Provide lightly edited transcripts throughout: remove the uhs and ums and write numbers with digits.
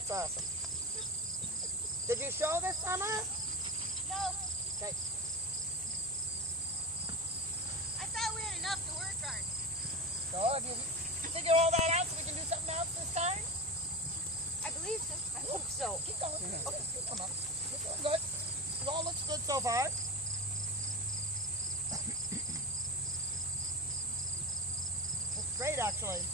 That's awesome. Did you show this summer? No. Okay. I thought we had enough to work on. So have you figured all that out so we can do something else this time? I believe so. I hope so. Keep going. Okay, keep going up. You're doing good. It all looks good so far. Looks great, actually.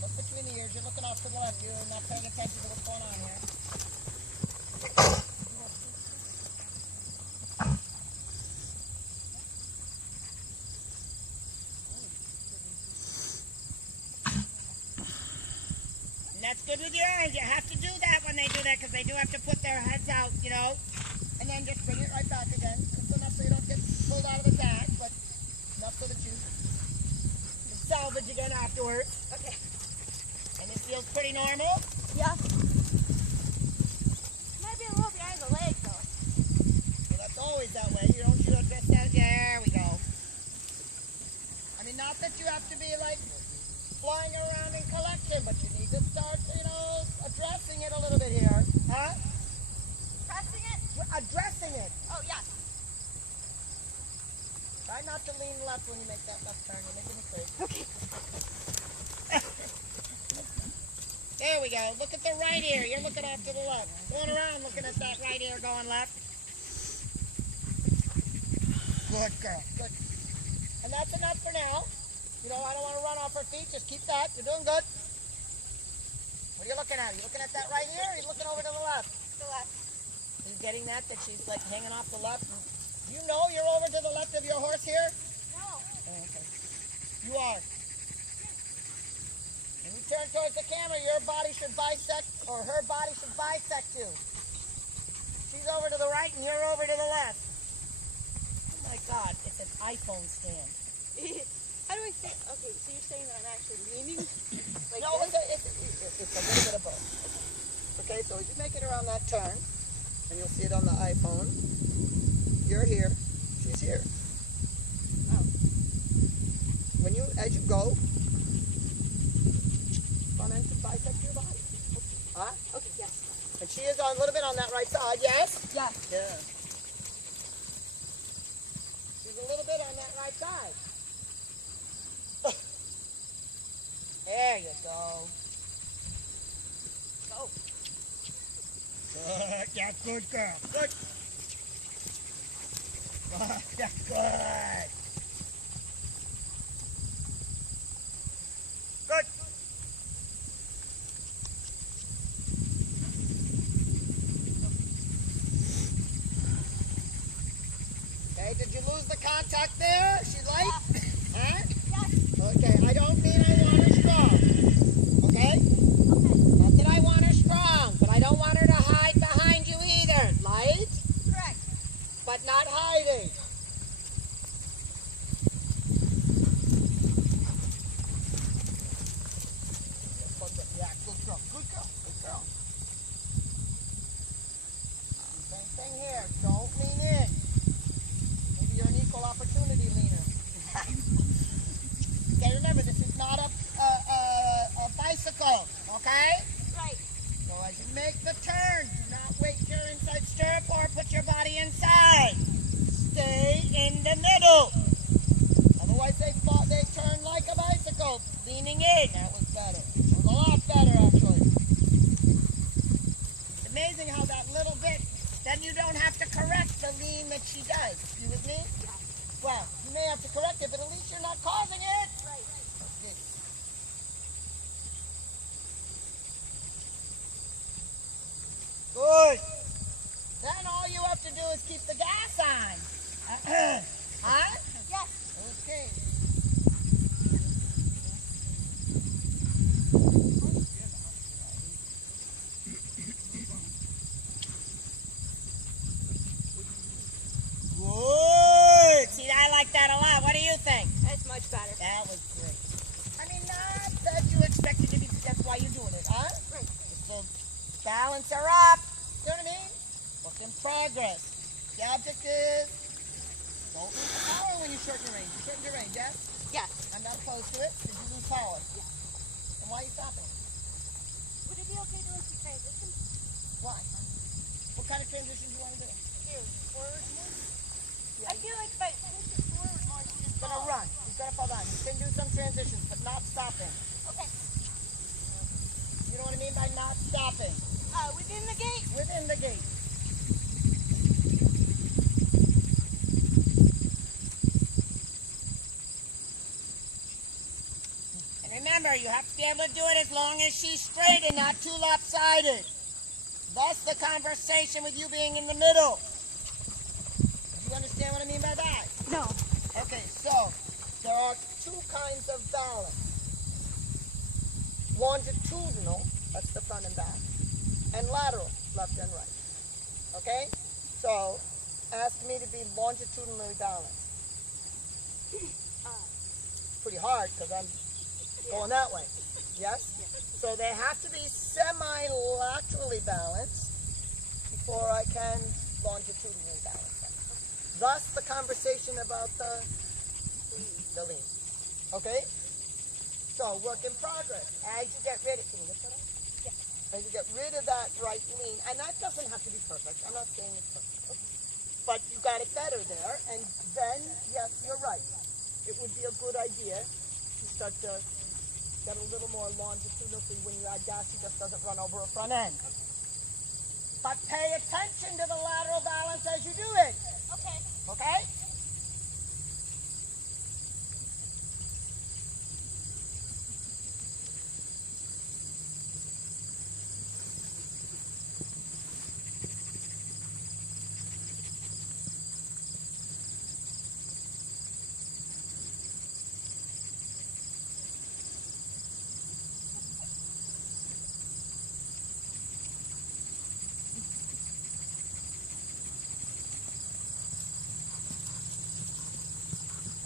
Look between the ears. You're looking off to the left. You're not paying attention to what's going on here. And that's good with yours. You have to do that when they do that because they do have to put their heads out, you know. And then just bring it right back again. Just enough so you don't get pulled out of the tag, but enough so that you can salvage again afterwards. Okay. And it feels pretty normal. Yeah. Might be a little behind the leg though. Well, that's always that way. You don't address that. There we go. I mean, not that you have to be like flying around in collection, but you need to start, you know, addressing it a little bit here. Huh? Pressing it? Addressing it. Oh, yes. Try not to lean left when you make that left turn. You're making a mistake. Okay. There we go. Look at the right ear. You're looking off to the left. Going around looking at that right ear going left. Good girl. Good. And that's enough for now. You know, I don't want to run off her feet. Just keep that. You're doing good. What are you looking at? Are you looking at that right ear or are you looking over to the left? The left. Are you getting that she's like hanging off the left? You know you're over to the left of your horse here? No. Oh, okay. You are. When you turn towards the camera, your body should bisect, or her body should bisect you. She's over to the right and you're over to the left. Oh my God, it's an iPhone stand. How do I say? Okay, so you're saying that I'm actually leaning? Like No, this? it's a little bit of both. Okay, so as you make it around that turn, and you'll see it on the iPhone, you're here, she's here. Oh. As you go, front end should bisect your body. Huh? Okay, yes. And she is a little bit on that right side, yes? Yeah. Yeah. She's a little bit on that right side. There you go. Go. Good. Yeah, good girl. Good. Yeah, good. Good. Okay, did you lose the contact there? She light? Yeah. Huh? Yes. Okay, I don't mean I want her strong. Okay? Okay. Not that I want her strong, but I don't want her to hide behind you either. Light, Correct. but not hiding. Yeah, good girl, good girl, good girl. Same thing here. Don't lean in. Maybe you're an equal opportunity leaner. Okay, remember, this is not a bicycle, okay? Right. So as you make the turn, do not wait your inside stirrup or put your body inside. Stay in the middle. Otherwise they turn like a bicycle, leaning in. That was better. That was a lot better, actually. It's amazing how that little bit, then you don't have to correct the lean that she does. You with me? Yeah. Well, you may have to correct it, but at least you're not causing it. Right. Okay. Good. Then all you have to do is keep the gas on. Huh? Yes. Okay. Good. See, I like that a lot. What do you think? That's much better. That was great. I mean, not that you expect it to be, that's why you're doing it, huh? Right. Just to balance her up. You know what I mean? Work in progress. The object is, don't lose the power when you shorten your range. You shorten your range, yes? Yes. I'm not opposed to it. Did you lose power? Yes. And why are you stopping? Would it be okay doing some transition? Why? What kind of transition do you want to do? Here, forward more? Yeah. I feel like if I push it forward more, you just He's gonna run. He's gonna fall down. You can do some transitions, but not stopping. Okay. You know what I mean by not stopping? Within the gate. Within the gate. And remember, you have to be able to do it as long as she's straight and not too lopsided. Thus the conversation with you being in the middle. Do you understand what I mean by that? No. Okay, so there are two kinds of balance. Longitudinal, that's the front and back, and lateral, left and right. Okay? So ask me to be longitudinally balanced. Pretty hard because I'm going that way. Yes? So they have to be semi-laterally balanced before I can longitudinally balance them. Thus the conversation about the lean. Okay? So work in progress. As you get rid of, can you lift that up? Yeah. As you get rid of that right lean, and that doesn't have to be perfect. I'm not saying it's perfect. Okay. But you got it better there, and then, yes, you're right. It would be a good idea to start to get a little more longitudinal so when you add gas, it just doesn't run over a front end. But pay attention to the lateral balance as you do it. Okay. Okay?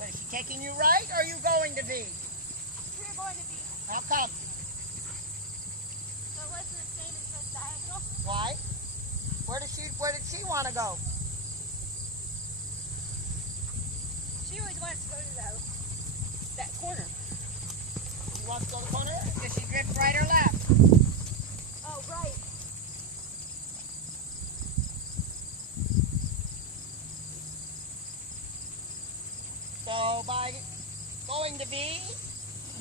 Is she taking you right, or are you going to be? We're going to be. How come? So it wasn't the same as this diagonal? Why? Where did she want to go? She always wants to go to that corner. She wants to go to the corner? Does she drift right or left? Oh, right. So by going to B,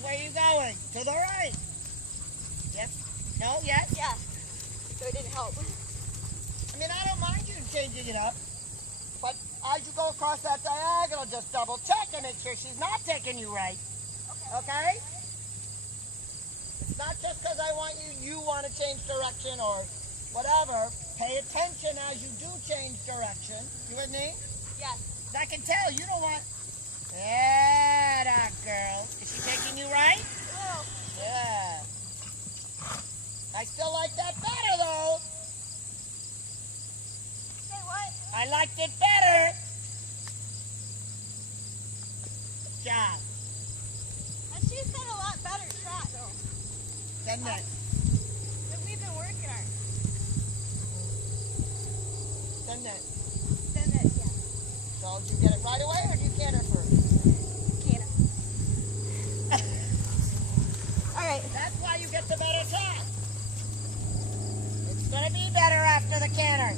where are you going? To the right. Yes? No? Yes? Yeah. So it didn't help. I mean, I don't mind you changing it up. But as you go across that diagonal, just double check and make sure she's not taking you right. Okay? It's not just because I want you want to change direction or whatever. Pay attention as you do change direction. You with me? Yes. I can tell you don't want... Yeah, that girl. Is she taking you right? Oh. Yeah. I still like that better, though. Say what? I liked it better. Good job. And she's got a lot better shot, though. Than that. That we've been working on. Than that. Then that, yeah. So did you get it right away, or do you canter first? Canna. All right. That's why you get the better shot. It's going to be better after the canter.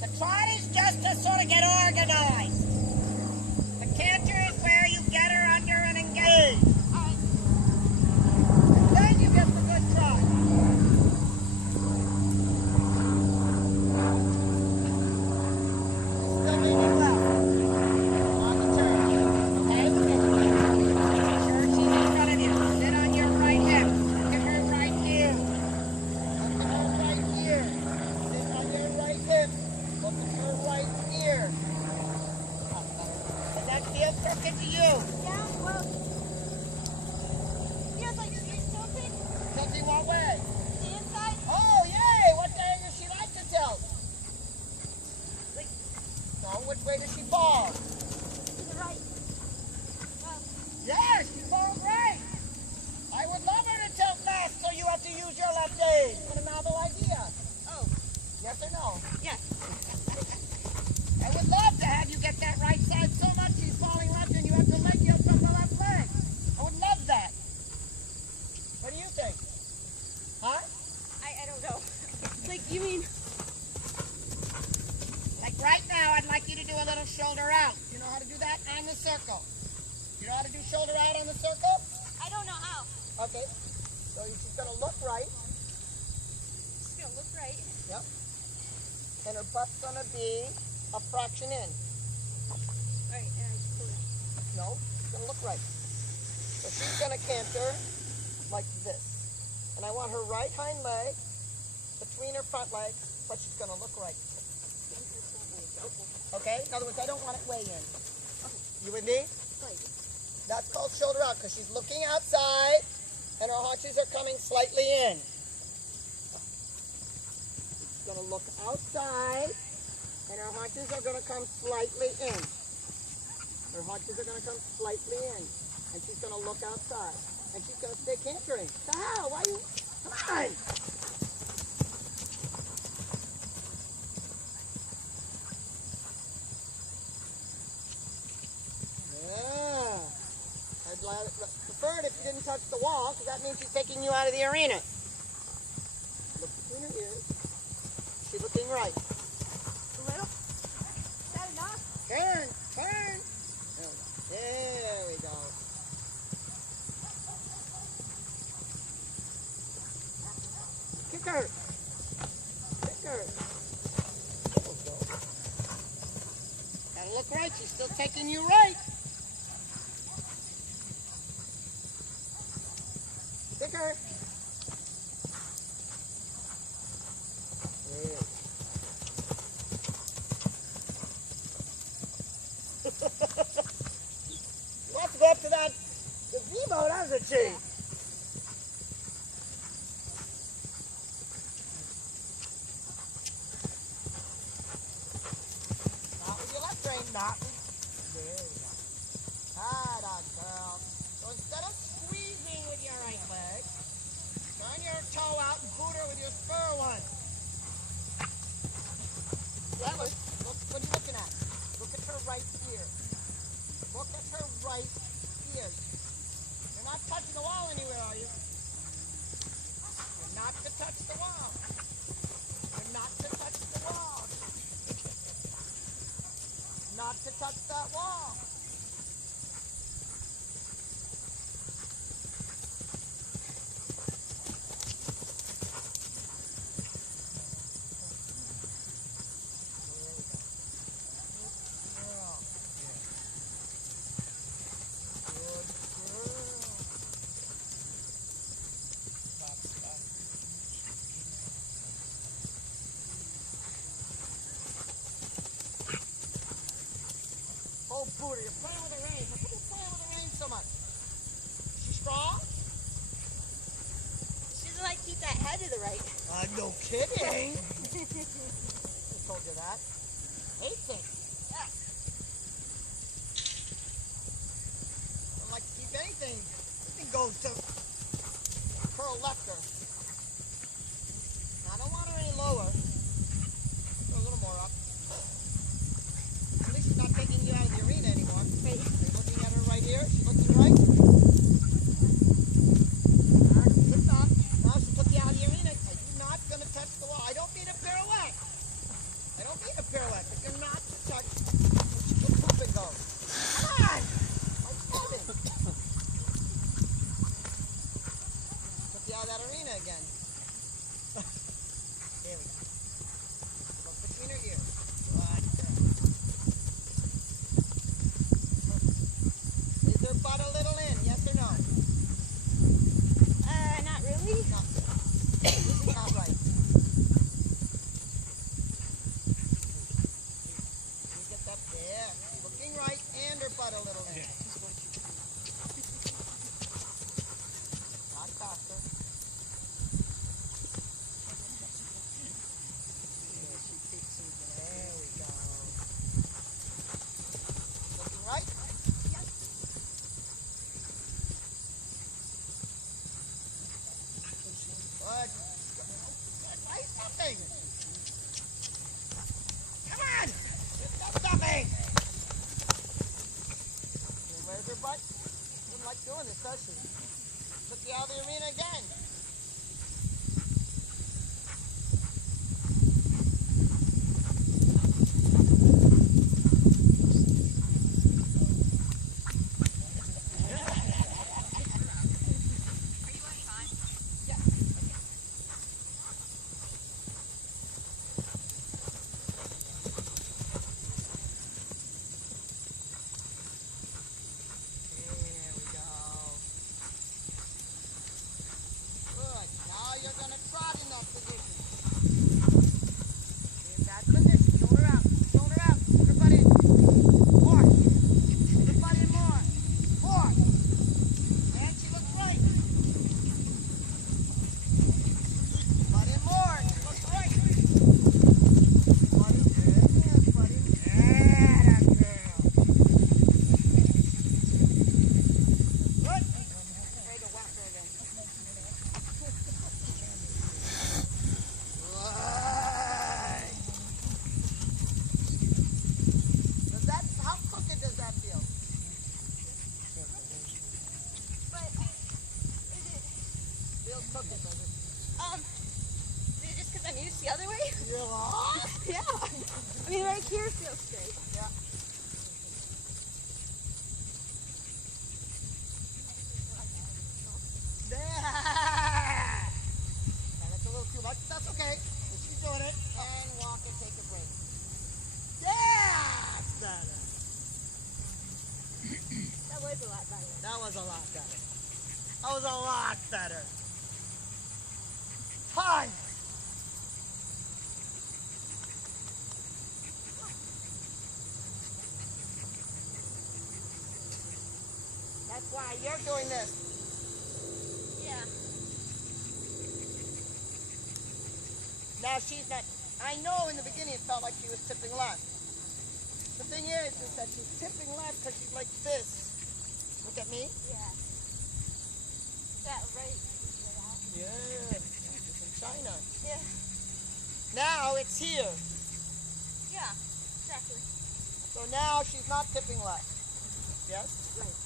The trot is just to sort of get organized. The canter is where you get her under and engage. All right. Then you get the good trot. Still leaning left on the turn. Okay? Make sure she's in front of you. Sit on your right hip. Look at her right here. Look at her right here. Sit on your right hip. Look at her right here. circle. You know how to do shoulder out on the circle? I don't know how. Okay. So she's going to look right. She's gonna look right. Yep. And her butt's going to be a fraction in. Alright, and I just pull it. No, it's going to look right. So she's going to canter like this. And I want her right hind leg between her front legs, but she's going to look right. Okay? In other words, I don't want it way in. You with me? Right. That's called shoulder out because she's looking outside and her haunches are coming slightly in. She's going to look outside and her haunches are going to come slightly in. Her haunches are going to come slightly in. And she's going to look outside. And she's going to stay cantering. The hell? Why you? Come on! Yeah. I'd prefer it if you didn't touch the wall, because that means she's taking you out of the arena. Look between her ears. She's looking right. A little? Is that enough? Turn! Turn! There we go. Kick her! Kick her! There we go. Gotta look right. She's still taking you right. Kick her! There. She wants to go up to that gazebo, doesn't she? Not with your left rein, not with... There we go. Ah, dog girl. So instead of squeezing with your right leg, turn your toe out and boot her with your spur one. Yeah, look, what are you looking at? Look at her right ear. Look at her right ear. You're not touching the wall anywhere, are you? You're not to touch the wall. You're not to touch the wall. Not to touch that wall. Oh, Booter, you're playing with the reins. How come you're playing with the reins so much? She strong? She doesn't like keep that head to the right. No kidding. I told you that. Hates it. Yeah. Don't like to keep anything. Anything goes to curl lefter. I don't want her any lower. Go a little more up. At least she's not taking you out of the arena anymore. Right. Are you looking at her right here? She's looking right. Good enough. Now she took you out of the arena. You're not going to touch the wall. I don't mean a pirouette. I don't mean a pirouette, but you're not to touch. The poop and go. Come on! I'm standing. Took you out of that arena again. There we go. Look between her ears. Right there. Is her butt a little in? Yes or no? Not really. No. This is not right. You get that there. Looking right and her butt a little in. Not faster. There we go. Looking right? Good. Why stopping? Come on! Stop stopping! And where's her butt? Doesn't like doing this, does she? Took you out of the arena again. feels crooked, does it? Is it just because I'm used the other way? You're lost? Yeah. I mean, right here feels straight. Yeah. There! Now, that's a little too much. That's okay. She's doing it. And walk and take a break. Yeah! That's better. That was a lot better. That was a lot better. That was a lot better. Time! That's why you're doing this. Yeah. Now she's not, I know in the beginning it felt like she was tipping left. The thing is that she's tipping left because she's like this. Look at me. Yeah. That right out. Yeah. She's in China. Yeah. Now it's here. Yeah. Exactly. So now she's not tipping left. Yes? Right.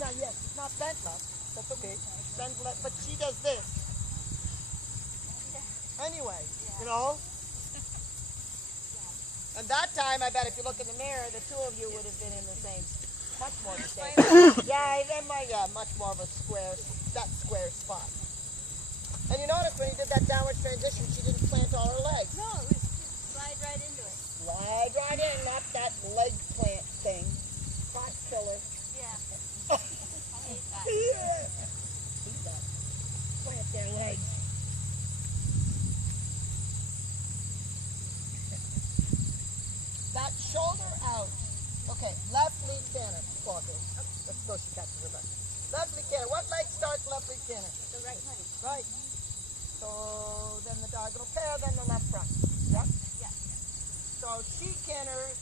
Now yes, it's not bent left. That's okay. She's bent left, but she does this. Yeah. Anyway, Yeah. you know? And that time, I bet if you look in the mirror, the two of you would have been in the same, much more the same. Yeah, much more of a square, that square spot. And you notice when he did that downward transition, she didn't plant all her legs. No, it was just slide right into it. Slide right in, not that leg plant thing. Spot killer. Yeah. Oh. I hate that. Yeah. Hate that. Plant their legs. That shoulder out. Okay, left lead canter. Walker. Let's go. She catches her left. Left lead canter. What leg starts left lead canter? The right leg. Right. So then the diagonal pair, then the left front. Yep. Yeah. So she canters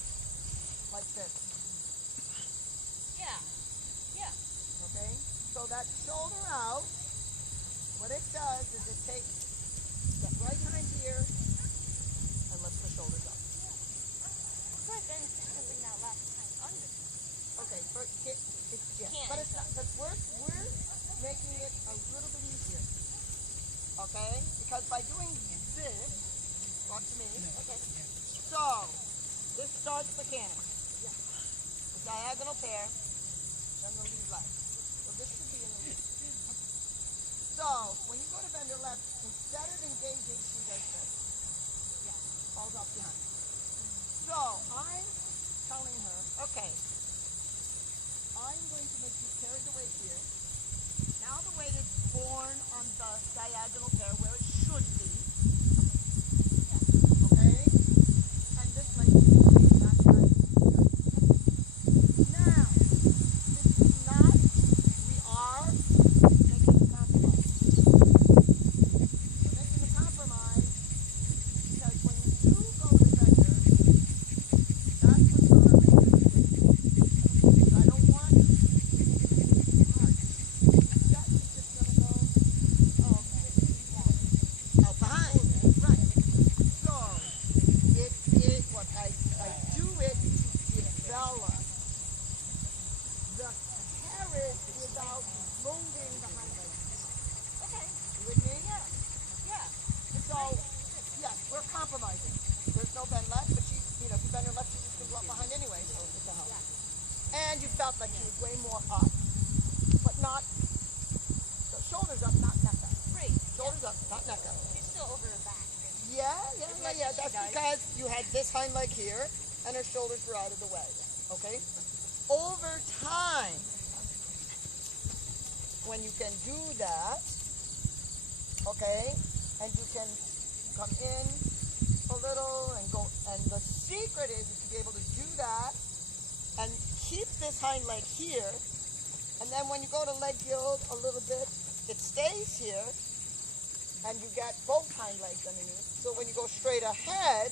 like this. Yeah. Yeah. Okay. So that shoulder out. What it does is it takes that right hind here and lifts the shoulders up. But then it's just something that left hind under. Okay, but yeah. Can't. But it's not. But we're making it a little bit easier. Okay, because by doing this, watch me. Okay. So this starts the canter. Yeah. The diagonal pair, then the lead leg. So this should be in the lead. So when you go to bend her left, instead of engaging, she does this. Yeah. Falls off behind. So I'm telling her, okay, I'm going to make you carry the weight here. Now the weight is born on the diagonal pair where it should be. Okay? And this leg is not right. Now, this is not, we are making a compromise. We're making a compromise because when you do go to bender, that's what's going to make it stick. Because I don't want it to be hard. That's just going to go, oh, okay. Out behind. Right. So, it is what I do it to develop the carriage without loading the hind leg. Okay. You with me? Yeah. Yeah. So, yes, we're compromising. There's no bend left, but she, you know, if you bend her left, she's just going to go up behind anyway, so what the hell. And you felt like she was way more up, but not, so shoulders up, not neck up. Right. Shoulders up, not neck up. She's still over her back. Yeah. much as she That's does. because you had this hind leg here, and her shoulders were out of the way. Okay? Over time, when you can do that, okay, and you can come in a little and go, and the secret is to be able to do that and keep this hind leg here, and then when you go to leg yield a little bit, it stays here, and you get both hind legs underneath. So when you go straight ahead,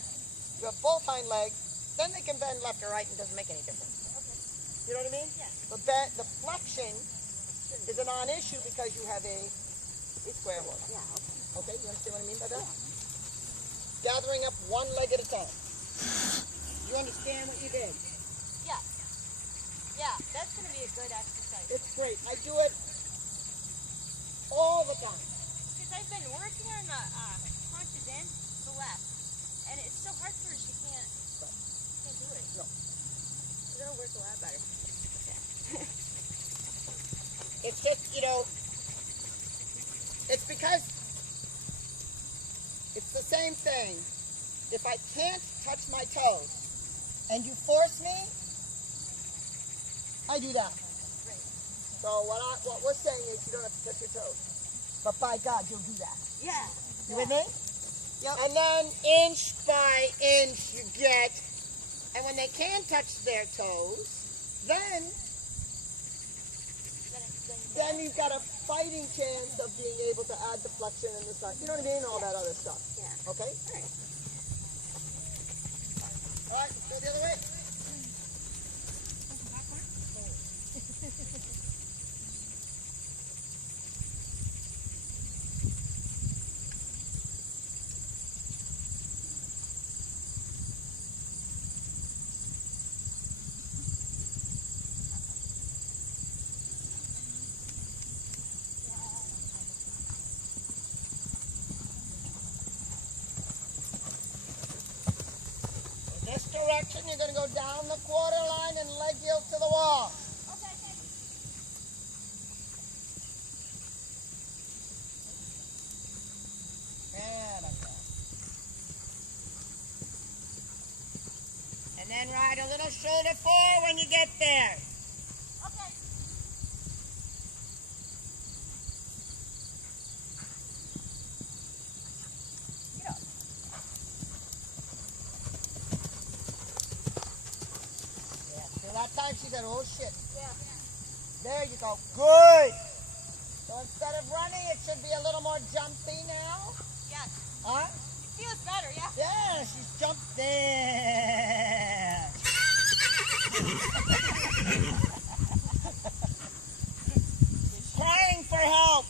you have both hind legs, then they can bend left or right and it doesn't make any difference. Okay. You know what I mean? Yeah. The flexion is a non-issue because you have a square horse. Yeah. Okay. Okay, you understand what I mean by that? Gathering up one leg at a time. You understand what you did? Yeah. Yeah. That's gonna be a good exercise. It's great. I do it all the time. Because I've been working on the haunches in the left, and it's so hard for her. She can't do it. No. It'll work a lot better. It's just, it's because it's the same thing. If I can't touch my toes and you force me, I do that. Right. So what we're saying is you don't have to touch your toes. But by God, you'll do that. Yeah. You with me? Yep. And then inch by inch you get, and when they can touch their toes, then you've got a fighting chance of being able to add the flexion and the stuff. You know what I mean? All that other stuff. Yeah. Okay? All right. All right, let's go the other way. This direction, you're going to go down the quarter line and leg yield to the wall. Okay. And then ride a little shoulder forward when you get there. Okay. Get up. Yeah. So that time she said, oh shit. Yeah. There you go. Good. So instead of running, it should be a little more jumpy now. Yes. Huh? It feels better, yeah. Yeah, she's jumped there. She's crying for help.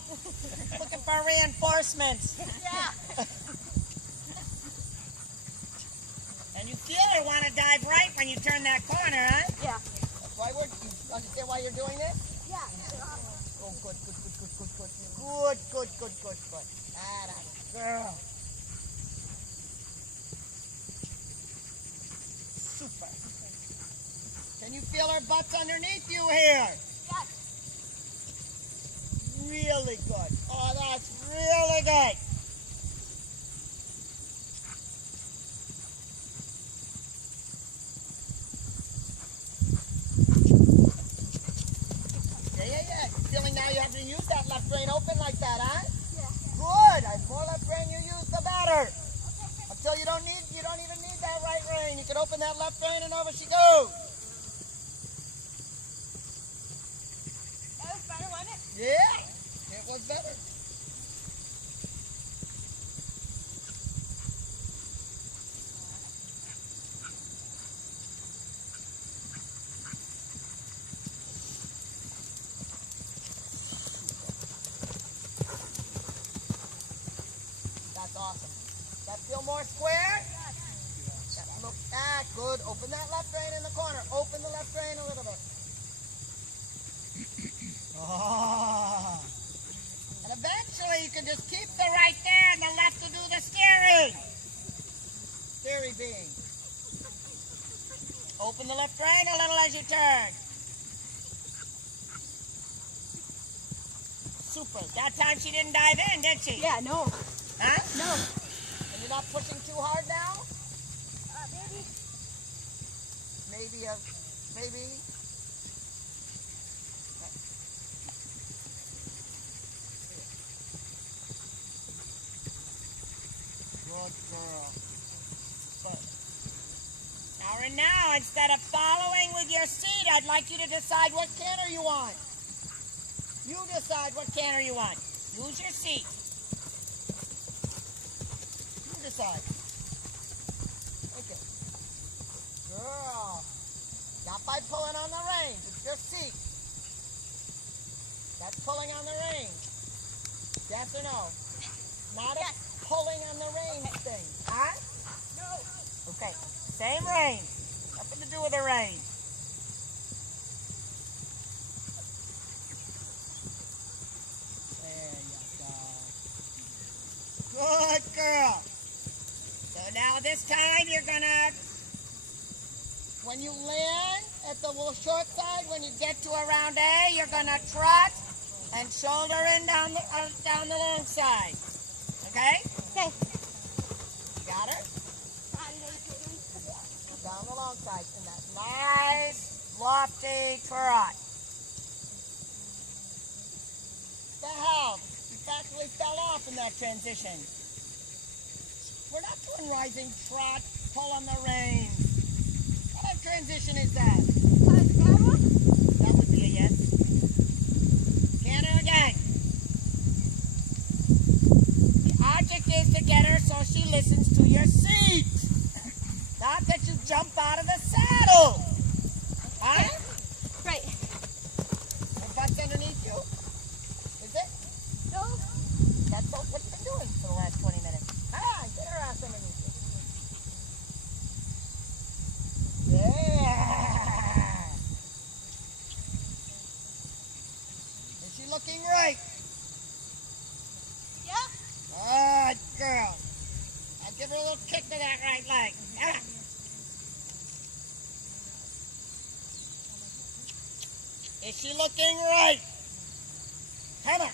Looking for reinforcements. Yeah. And you feel her want to dive right when you turn that corner, huh? Yeah. That's why you understand why you're doing this? Yeah. Oh, good. That girl. Super. Can you feel her butt's underneath you here? Yes. Really good. Oh, that's really good. Yeah. Feeling now you have to use that left rein open like that, huh? Yeah. Good. The more left rein you use, the better. Until you don't even need that right rein. You can open that left rein and over she goes. That was better, wasn't it? Yeah, it was better. That's awesome. That feel more square? That look good. Open that left rein in the corner. Open the left rein a little bit. Oh. And eventually you can just keep the right there and the left to do the steering. Steering being. Open the left rein a little as you turn. Super. That time she didn't dive in, did she? Yeah, no. Huh? No. And you're not pushing too hard now? Maybe. Maybe. Good girl. Now, instead of following with your seat, I'd like you to decide what canter you want. You decide what canter you want. Use your seat. You decide. Okay. Girl. Not by pulling on the reins. It's your seat. That's pulling on the reins. Yes or no? Not Yes. a pulling on the reins thing. Huh? No. Okay. Same reins. Nothing to do with the reins. There you go. girl. So now this time you're gonna, when you land at the little short side, when you get to around A, you're gonna trot and shoulder in down the long side. Okay? Okay. Got her? Down the long side in that nice, lofty trot. The hell? You practically fell off in that transition. We're not doing rising trot, pull on the reins. What kind of transition is that? That would be a yes. Canter again. The object is to get her so she listens to your seat. Not that you jump out of the saddle. Huh? Right. The butt's underneath you? Is it? No. That's what you've been doing for the last 20 minutes. Ah, get her ass underneath you. Yeah. Is she looking right? Yeah. Good girl. I'll give her a little kick to that right leg. Ah. Is she looking right? Come on.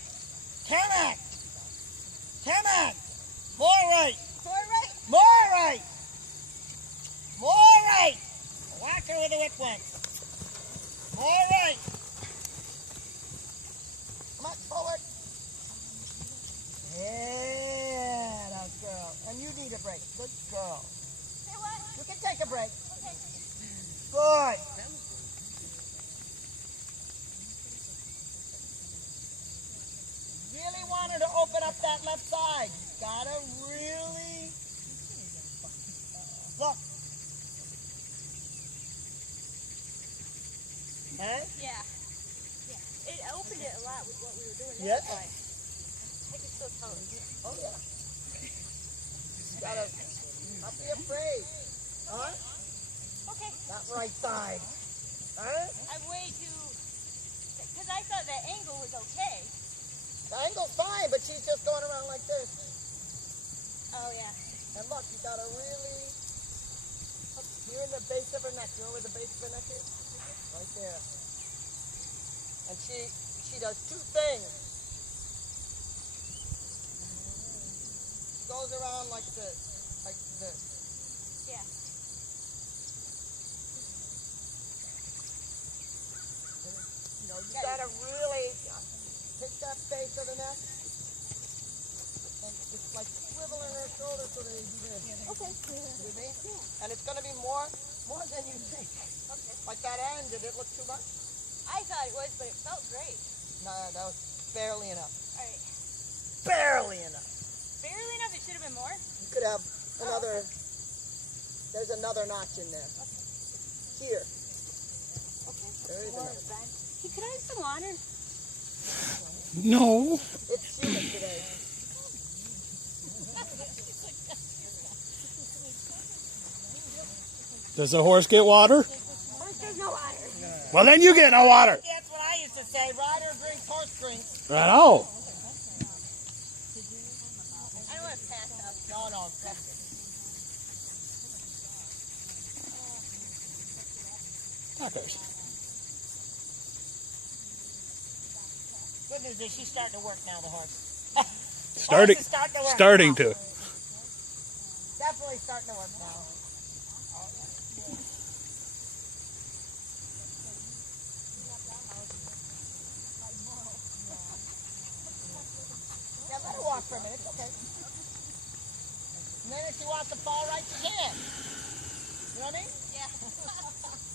Come on. Come on. More right. More right. More right. More right. Whack her with a whip once. More right. Come on, forward. Yeah, that girl. And you need a break. Good girl. Say what? You can take a break. Okay. Good. Really want her to open up that left side. Gotta really look. Huh? Yeah. Yeah. It opened it a lot with what we were doing. Yeah. That's why. I can still tell it. Oh yeah. You gotta not be afraid. Huh? Okay. That right side. Huh? I'm way too. Because I thought that angle was okay. The angle's fine, but she's just going around like this. Oh yeah. And look, you gotta really here in the base of her neck. You know where the base of her neck is? Right there. And she does two things. She goes around like this. Like this. Yeah. You know, you gotta really take that base of the neck and just like swiveling her shoulders so they do this. Okay. You with me? And it's gonna be more than you think. Okay. Like that end, did it look too much? I thought it was, but it felt great. No, that was barely enough. All right. Barely enough. Barely enough. It should have been more. You could have another, there's another notch in there. Here. Okay. There is another. Hey, could I have some water? No. It's humid today. Does the horse get water? There's no water. Well, then you get no water. That's what I used to say. Rider drinks, horse drinks. I know. I don't want to pass out. No, trust me. Tacos. Good news is she's starting to work now, the horse. Starting, Horse is starting to work starting now. to. Definitely starting to work now. Yeah, let her walk for a minute, okay. And then if she wants to fall right, she can. You know what I mean? Yeah.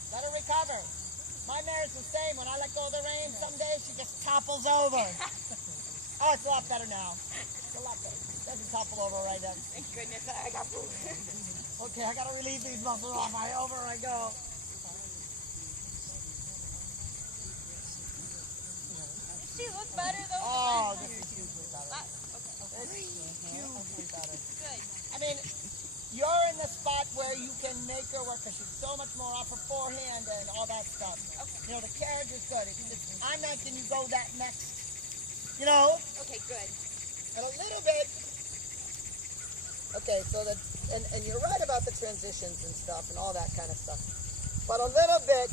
Let her recover. My mare's the same. When I let go of the reins, some days she just topples over. Oh, it's a lot better now. It's a lot better. Doesn't topple over right then. Thank goodness I got food. Okay, I gotta relieve these muscles off. Over I go. Does she look better though? Oh, this is hugely better. Okay. It's hugely better. Good. I mean, you're in the spot where you can make her work because she's so much more off her forehand and all that stuff. Okay. You know, the carriage is good. I'm not going to go that next, you know, Okay, good. and a little bit Okay, so and you're right about the transitions and stuff and all that kind of stuff. But a little bit,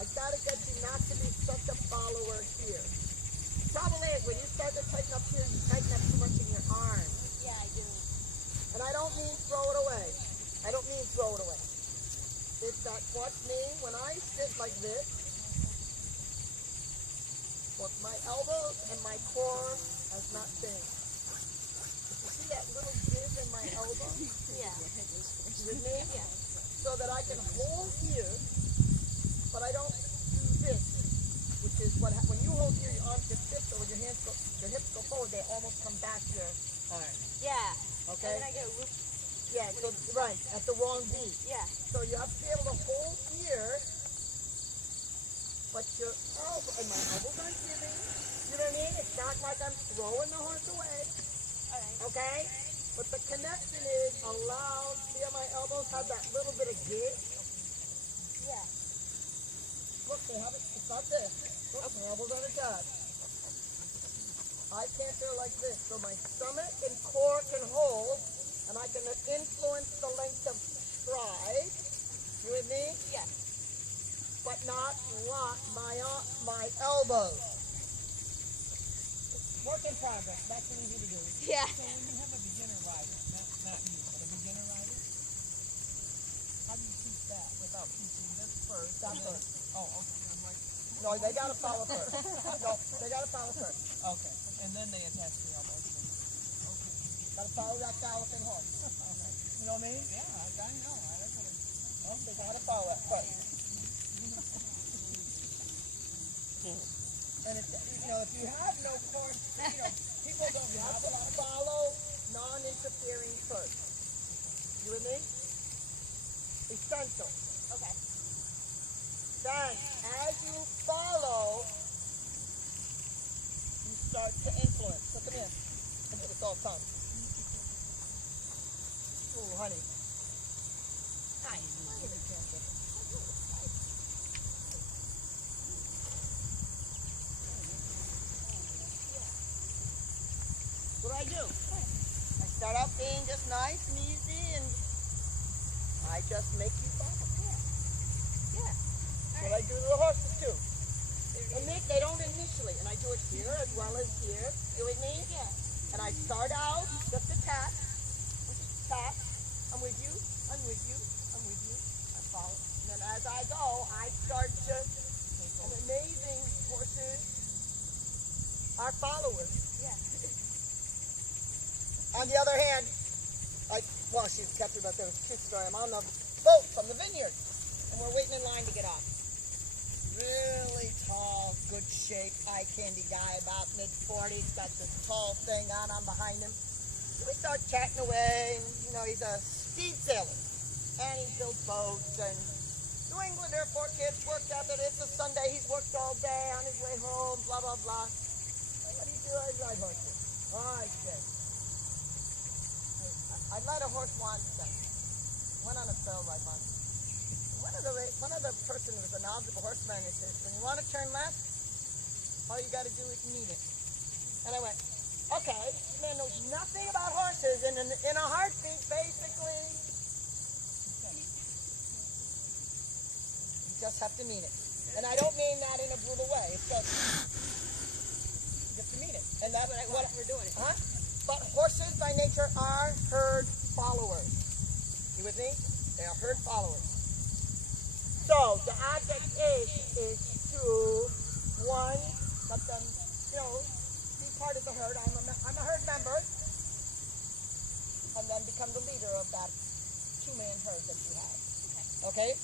I gotta get you not to be such a follower here. Trouble is, when you start to tighten up here, you tighten up too much in your arm. Yeah, I do. And I don't mean throw it away. I don't mean throw it away. It's that, watch me, when I sit like this, look, my elbows and my core has not changed. But you see that little give in my elbow? Yeah. With me? Yeah. So that I can hold here, but I don't do this, which is what, when you hold here, your arms get stiff, so when your hips go forward, they almost come back to your arm. Yeah. Okay? And then I get a loop. Yeah, so, right, at the wrong beat. Yeah. So you have to be able to hold here, but your elbow, and my elbows aren't giving. You know what I mean? It's not like I'm throwing the horse away. All right. Okay? But the connection is allowed. See how my elbows have that little bit of give? Yeah. Look, they have it. It's not this. Look, my elbows are attached. I can't feel like this. So my stomach and core can hold, and I can influence the length of stride. You with me? Yeah. But not lock my elbows. Work in progress. That's easy to do. Yeah. So when you have a beginner rider, not you, but a beginner rider, how do you teach that without teaching this first? Stop and then- first. Oh, okay. I'm like, No, they gotta follow first. No, they gotta follow first. okay. And then they attach the elbows. Okay. Gotta follow that galloping horse. You know what I mean? Yeah, I know. Oh, they gotta follow it first. And if if you have no course, people don't have to follow non-interfering first. You with me? Essential. Okay. Then, as you follow, you start to influence. Look at me. It's all tongue. Ooh, honey. Hi. What do I do? I start out being just nice and easy, and I just make you follow. Yeah. What I do to the horses too. And they don't initially, and I do it here as well as here. You with me? Yeah. And I start out just a tap, tap. I'm with you. I'm with you. I'm with you. I follow. And then as I go, I start to. And amazing horses are followers. Yeah. On the other hand, she's kept her, but there's a true story. I'm on the boat from the vineyard, and we're waiting in line to get off. Really tall, good shape, eye candy guy, about mid-40s, got this tall thing on. I'm behind him. So we start chatting away, and he's a speed sailor, and he builds boats, and New England airport kids work after it's a Sunday. He's worked all day on his way home, blah blah blah. What do you do? I ride horses. Oh, I said. I led a horse once and went on a trail ride once. One of the person who was a knowledgeable horseman says, when you want to turn left, all you got to do is meet it. And I went, okay, this man knows nothing about horses, and in a heartbeat, basically, you just have to meet it. And I don't mean that in a brutal way. It's just, you have to meet it. And that's what we're doing. Huh? But horses by nature are herd followers. You with me? They are herd followers. So the object is to, one, let them, be part of the herd. I'm a herd member. And then become the leader of that two-man herd that you have. Okay?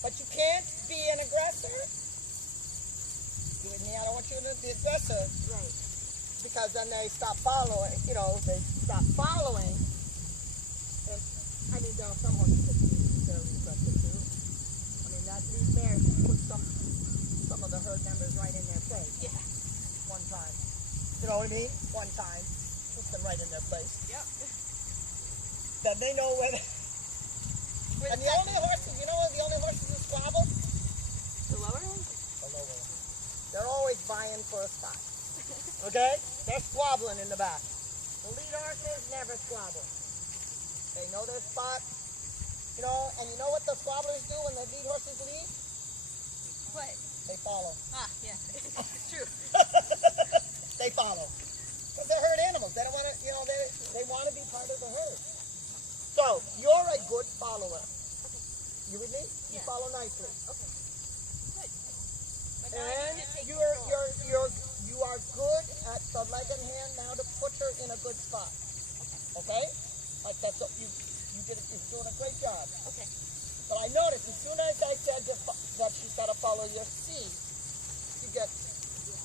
But you can't be an aggressor. You with me? I don't want you to be the aggressor. Right. Because then they stop following, they stop following. And, there are some horses that can be fairly aggressive too. These mares put some of the herd members right in their place. Yeah. One time. You know what I mean? One time. Put them right in their place. Yep. Then they know where and the only horses who squabble? The lower ones? The lower ones. They're always vying for a spot. Okay? They're squabbling in the back. The lead horses never squabble. They know their spot. You know, and you know what the squabblers do when the lead horses leave? What? They follow. Ah, yeah. True. They follow. Because they're herd animals. They don't want to, you know, they want to be part of the herd. So, you're a good follower. You with me? You Yeah. follow nicely. Okay. Good. But now I And need to take you control. are good at the leg and hand now to put her in a good spot. Okay? Like that's what you're doing a great job. Okay. But I noticed as soon as I said that she's got to follow your seat,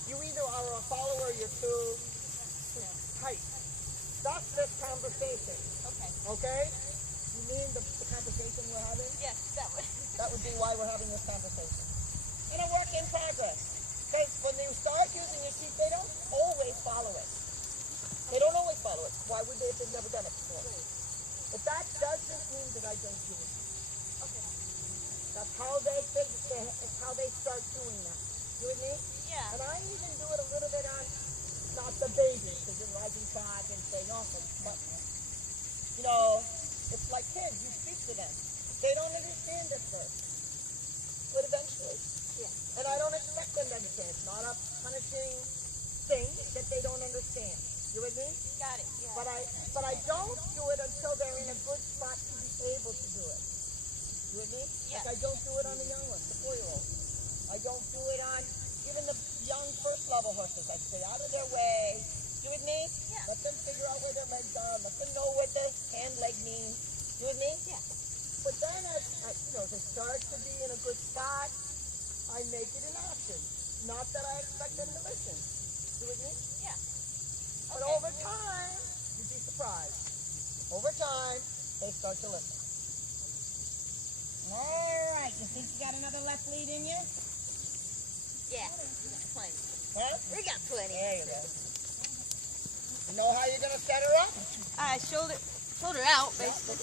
you either are a follower or you're too tight. Stop this conversation. Okay. Okay? You mean the conversation we're having? Yes, that one. That would be why we're having this conversation. In a work in progress. Because when you start using your seat, they don't always follow it. They don't always follow it. Why would they if they've never done it before? But that doesn't mean that I don't do it. Okay. That's how they start doing that. You with me? Yeah. And I even do it a little bit on, not the babies, because then I can talk and say nothing. But, you know, it's like kids, you speak to them. They don't understand at first. But eventually. Yeah. And I don't expect them to understand. It's not a punishing thing that they don't understand. You with me? Got it. Yeah. But I don't do it until they're in a good spot to be able to do it. You with me? Yeah. Like I don't do it on the young ones, the 4-year-olds. I don't do it on even the young first level horses. I stay out of their way. You with me? Yeah. Let them figure out where their legs are. Let them know what the hand leg means. You with me? Yeah. But then as they start to be in a good spot, I make it an option. Not that I expect them to listen. You with me? Yeah. But Okay. over time, you'd be surprised. Over time, they start to listen. All right. You think you got another left lead in you? Yeah. Plenty. Huh? We got plenty. There you go. You know how you're going to set her up? Shoulder out, basically.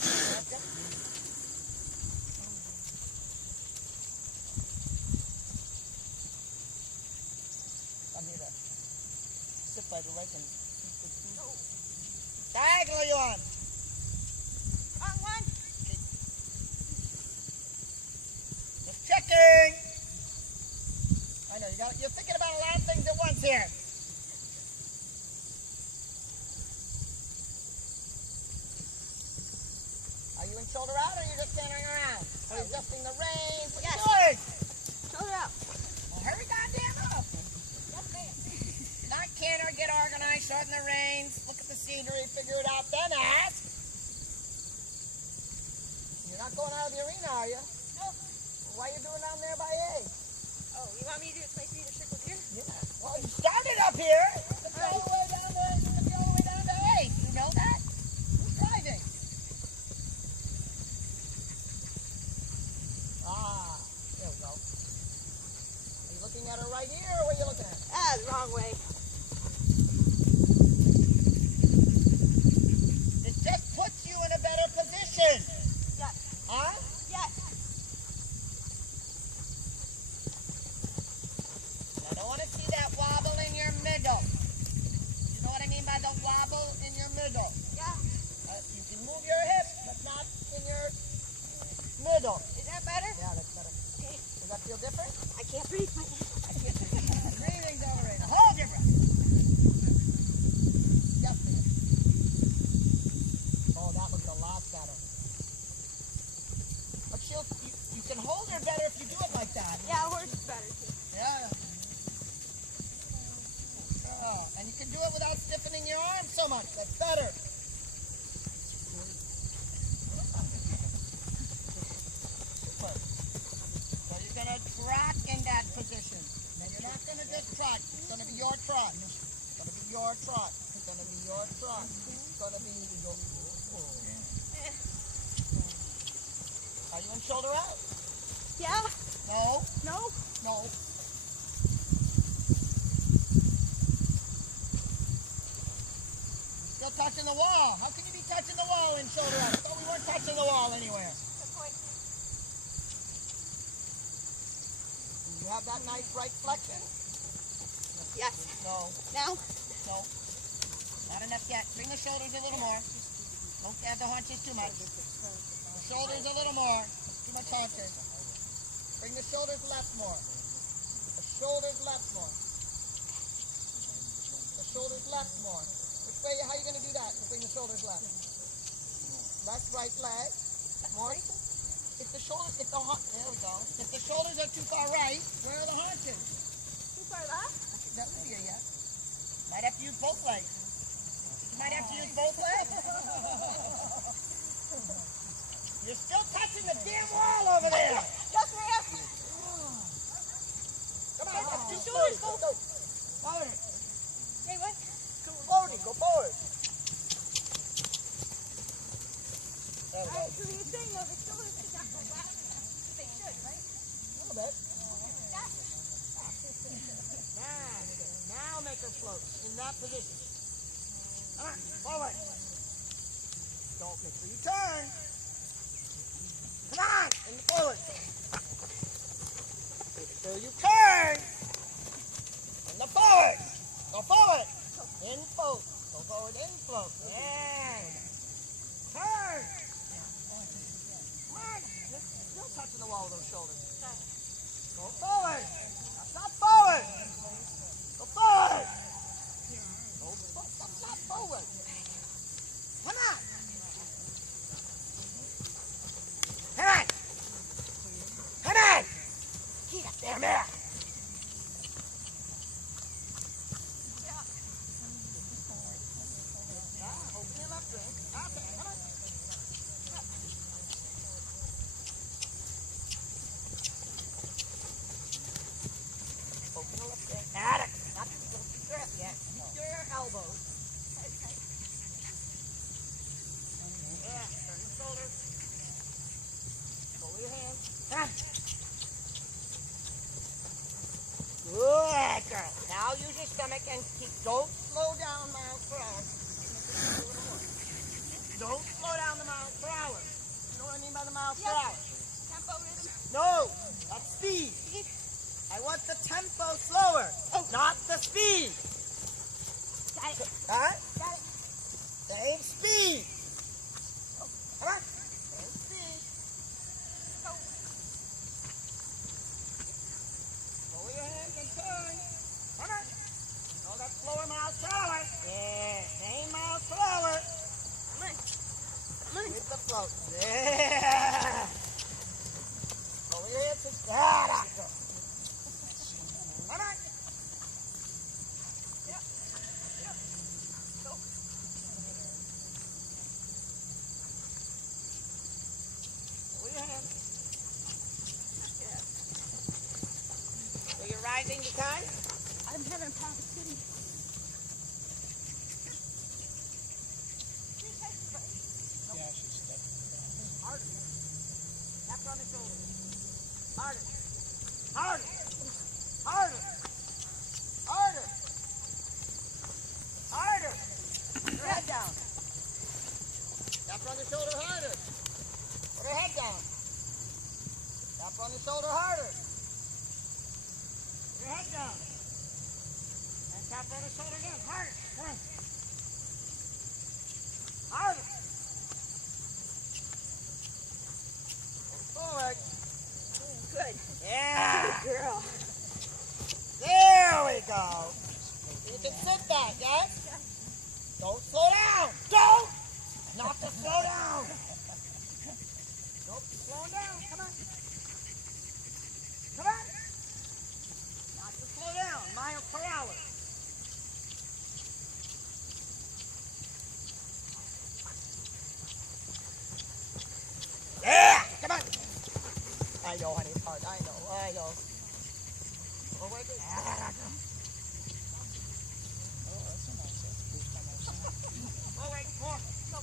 Come here. Sit by the leg and keep the feet. Diagonal you on. Wrong one. Just checking. I know you're thinking about a lot of things at once here. Are you in shoulder out or are you just standing around? Are you adjusting the reins? What Yes. you doing? Shoulder out. Well, hurry goddamn up. Yes, ma'am. Not canter, get organized, shorten the reins, look at the scenery, figure it out, then ask. You're not going out of the arena, are you? No. Why are you doing down there by A? Oh, you want me to do it? Place me to circle here? Yeah. Well, you started up here. It's all the way down to A. You know that? Who's driving? Ah, there we go. Are you looking at her right here, or what are you looking at? Ah, the wrong way. It just puts you in a better position. Yes. Huh? Yes. I don't want to see that wobble in your middle. You know what I mean by the wobble in your middle? Yeah. You can move your hips, but not in your middle. Is that better? Yeah, that's better. Okay. Does that feel different? I can't breathe. Breathing's overrated. Hold your breath. Just a minute. Oh, that looks a lot better. But you can hold her better if you do it like that. Yeah, horse is better too. Yeah. And you can do it without stiffening your arms so much. That's better. So you're going to trot in that position. And you're not going to just trot. It's going to be your trot. It's going to be your trot. It's going to be your trot. It's going to be your... Are you in shoulder out? Yeah. No. No. No. Still touching the wall. How can you be touching the wall in shoulder out? I thought we weren't touching the wall anywhere. Good point. You have that nice right flexion? Yes. No. Now. No. Not enough yet. Bring the shoulders a little more. Don't have the haunches too much. The shoulders a little more. Too much haunches. Bring the shoulders left more. The shoulders left more. The shoulders left more. Which way? How are you going to do that? To bring the shoulders left. Left, right leg. More. If the shoulders, there we go. If the shoulders are too far right, where are the haunches? Too far left? That would be a yes. Might have to use both legs. You might have to use both legs. You're still touching the damn wall over there. Yes, ma'am. Come on, let's do Shoulders go. Go. Forward. Hey, what? Go forward. Go forward. There we go. Alright, so you're saying though, the shoulders should not go left? They should, right? A little bit. Now make her float in that position. Come on, forward. Don't make sure you turn. Come on, in the forward. Make sure you turn. In the forward. Go forward. In float. Go forward, in float. And turn. Come on. You're still touching the wall with those shoulders. Go forward. That's not forward. Go forward. That's not forward. Come on. Come on. Come on. Get up there, man. Open your left leg. Come on. Open your left leg. Got it. Not don't keep your hip yet. Keep your elbows. Yeah, turn your shoulders. Lower your hands. Come on. Good girl. Now use your stomach and don't slow down miles per hour. Don't slow down the miles per hour. You know what I mean by the miles per hour? Tempo rhythm. No, that's speed. I want the tempo slower, not the speed. Got it. Huh? Got it. Same speed. Come on. Same speed. Lower your hands and turn. Come on. No, that's slower miles per hour. Yeah, same miles per hour. Come on. With the float. Yeah. Lower your hands and turn. Come on. Yep. Go. Lower your hands. Yeah. So you're rising the time? I'm having problems sitting. Yeah, she's stuck. Harder. Tap on the shoulder. Harder. Harder. Harder. Harder. Harder. Put her head down. Tap on the shoulder harder. Put her head down. Tap on the shoulder harder. Put her head down. And tap on the shoulder again. Harder. Come on. Harder. Forward. Good. Yeah. Good girl. There we go. You can sit back, yes? Don't slow down. Don't. Not to slow down. Nope, slow down. Come on. Come on. Not to slow down. Miles per hour. Yeah. Come on. I know, honey. It's hard. I know. Forward. Oh, that's a nice. That's the first time I've seen it. Forward. More. Go.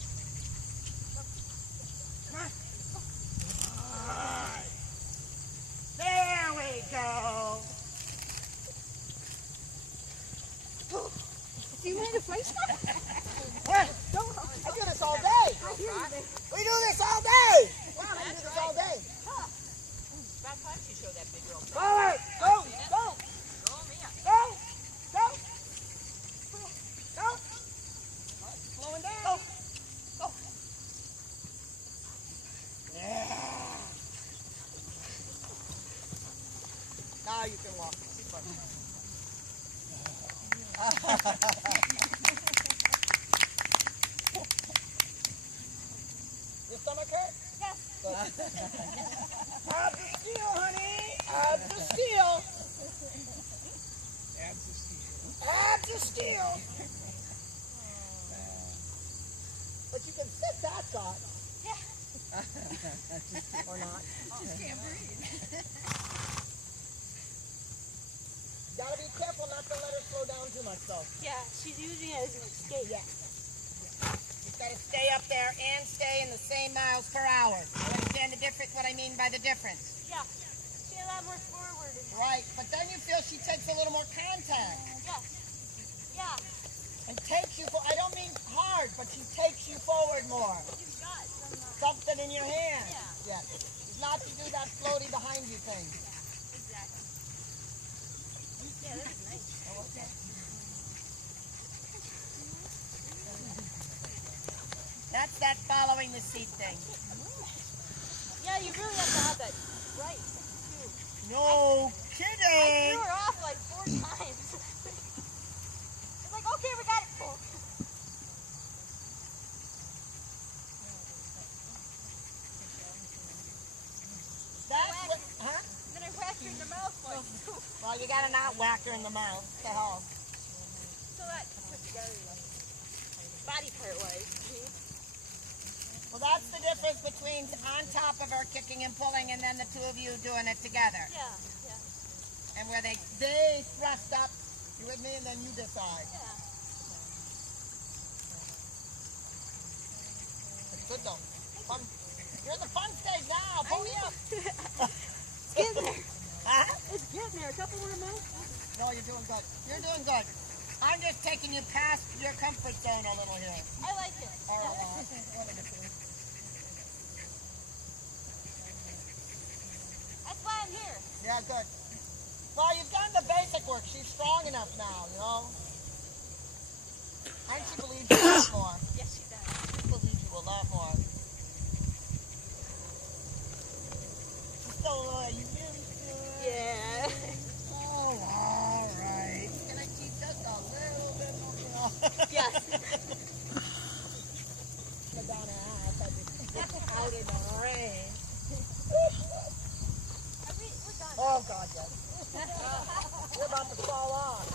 Come on. Alright. There we go. Do you mind if I stop? I do this all day. We do this all day. Wow, we do this all day. About time she showed that big girl. Forward. Go. Go. Go, Mia. Go. Go. Go. Abs of steel, honey. Abs of steel. Abs of steel. Abs of steel. But you can sit that thought. Or not. Just can't breathe. Gotta be careful not to let her slow down too much, though. Yeah, she's using it as an escape. Yeah. You've got to stay up there and stay in the same miles per hour. You understand the difference? What I mean by the difference? Yeah. She's a lot more forward. Right. But then you feel she takes a little more contact Yes. Yeah. and takes you. I don't mean hard, but she takes you forward more. You've got some. Something in your hand. Yeah. Yes. Not to do that floaty behind you thing. Exactly. Yeah, that was nice. Oh, okay. That's that following the seat thing. Yeah, you really have to have that right, too. No I kidding. threw her off like 4 times. It's like, okay, we got it. Oh. That's what, huh? Then I whacked her in the mouth like, Well, you gotta not whack her in the mouth. What the hell? so that put together, like, body part-wise. Well, that's the difference between on top of her kicking and pulling and then the two of you doing it together. Yeah, yeah, And where they thrust up, you with me, and then you decide. yeah. It's good though. Fun. You're in the fun stage now. Pony up. It's getting there. Huh? It's getting there. A couple more minutes. No, you're doing good. You're doing good. I'm just taking you past your comfort zone a little here. I like it. All right, well, That's why I'm here. yeah, good. Well, you've done the basic work. She's strong enough now, you know. And she believes you a lot more. Yes, she does. She believes you a lot more. She's still you really good. Yeah. Oh, all right. Can I keep just a little bit more? Yes. Down her ass. I just out in the rain. We're done. Oh, God, yes. We're about to fall off.